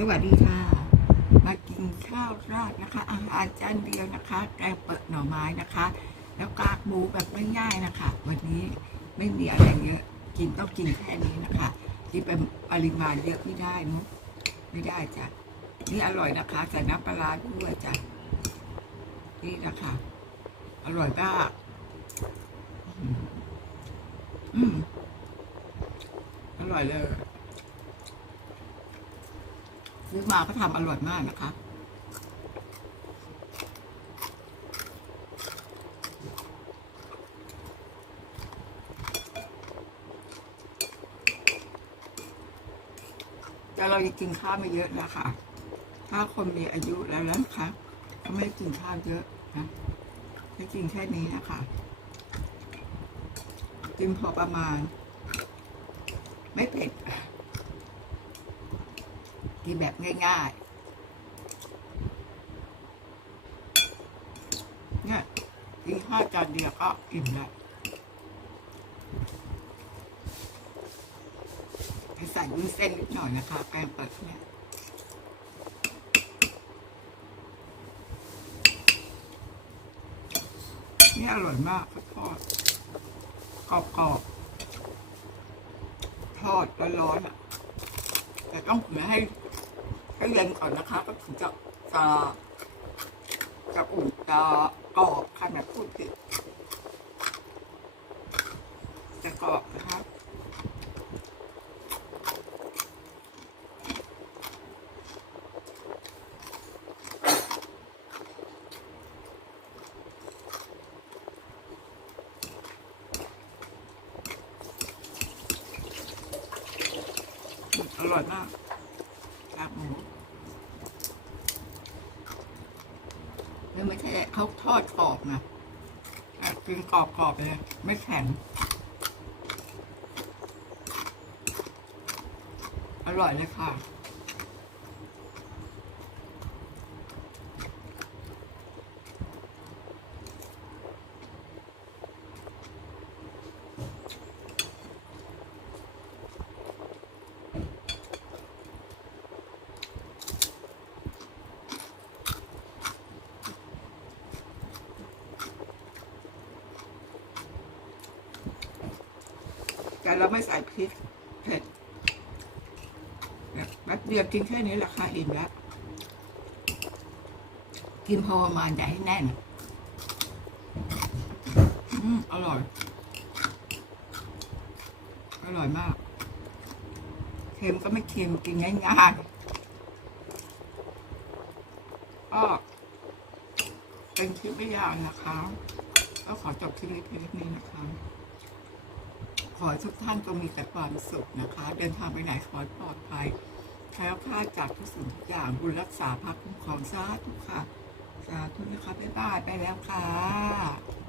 สวัสดีค่ะ มากินข้าวราดนะคะ อาหารจานเดียวนะคะแกงเปิดหน่อไม้นะคะ แล้วกากหมูแบบง่ายๆนะคะ วันนี้ไม่มีอะไรเยอะกินต้องกินแค่นี้นะคะที่เป็นปริมาณเยอะไม่ได้เนอะไม่ได้จ้ะนี่อร่อยนะคะใส่น้ำปลาด้วยจ้ะนี่นะคะอร่อยมากอืมอร่อยเลย ซื้อมาก็ทำอร่อยมากนะคะแต่เราจะกินข้าวไม่เยอะแล้วค่ะ ถ้าคนมีอายุแล้วนะคะก็ไม่กินข้าวเยอะนะให้กินแค่นี้นะคะกินพอประมาณ ไม่เผ็ด กินแบบง่ายๆเนี่ยกินข้าจานเดียวก็อิ่มแล้วให้ใส่วุ้นเส้นนิดหน่อยนะคะแป้งเปิดเนี่ยนี่อร่อยมากข้าวทอดกรอบๆทอดร้อนๆอะแต่ต้องเผื่อให้ ให้เย็นก่อนนะคะ ก็ถึงจะจะจะอุ่นจะกรอบค่ะแบบพูดผิดจะกรอบนะคะอร่อยมากกากหมู นี่ไม่ใช่เขาทอดกรอบนะกินกรอบๆเลย ไม่แข็ง อร่อยเลยค่ะ แต่เราไม่ใส่พริกเผ็ดแบบแป๊บเดียวกินแค่นี้ราคาอิ่มแล้ว กินพอประมาณอย่าให้แน่น อืมอร่อย อร่อยมาก เค็มก็ไม่เค็มกินง่ายๆก็เป็นคลิปไม่ยาวนะคะ ก็ขอจบคลิปนี้เพียงนี้นะคะ ขอทุกท่านจงมีแต่ความสุขนะคะ เดินทางไปไหนขอให้ปลอดภัยแคล้วคลาดจากทุกสิ่งทุกอย่างบุญรักษาพักคุ้มครองสาธุค่ะสาธุนะคะบ๊ายบายไปแล้วค่ะ